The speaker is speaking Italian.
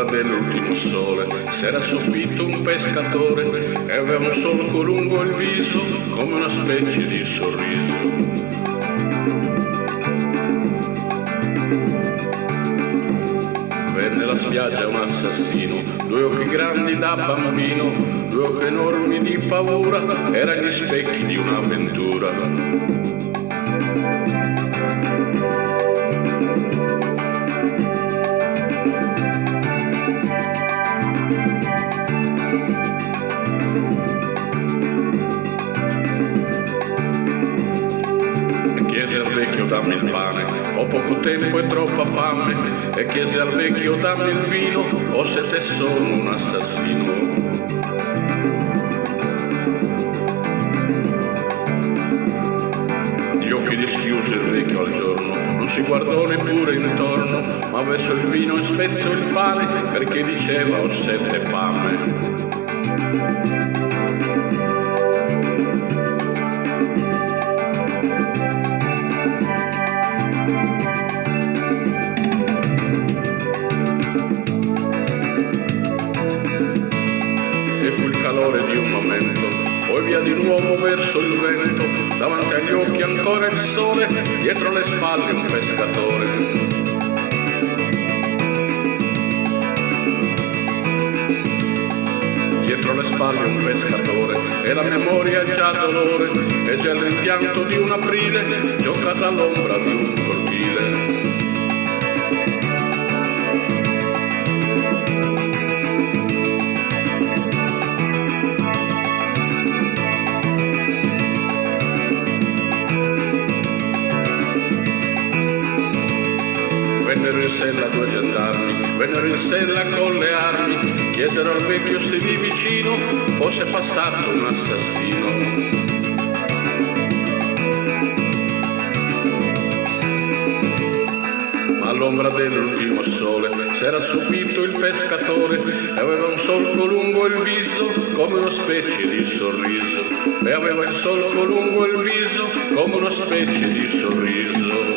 All'ombra dell'ultimo sole s'era subito un pescatore e aveva un solco lungo il viso come una specie di sorriso. Venne alla spiaggia un assassino, due occhi grandi da bambino, due occhi enormi di paura, erano gli specchi di un'avventura. Chiese al vecchio dammi il pane, ho poco tempo e troppa fame, e chiese al vecchio dammi il vino, o se te sono un assassino. Gli occhi dischiuse il vecchio al giorno, non si guardò neppure intorno, ma verso il vino e spezzò il pane, perché diceva ho sete e fame. E fu il calore di un momento, poi via di nuovo verso il vento, davanti agli occhi ancora il sole, dietro le spalle un pescatore. Dietro le spalle un pescatore, e la memoria già dolore, e già il rimpianto di un aprile, giocata all'ombra di un cortile. Vennero in sella due gendarmi, vennero in sella con le armi, chiesero al vecchio se lì vicino fosse passato un assassino. Ma all'ombra dell'ultimo sole s'era subito il pescatore e aveva un solco lungo il viso come una specie di sorriso, e aveva il solco lungo il viso come una specie di sorriso.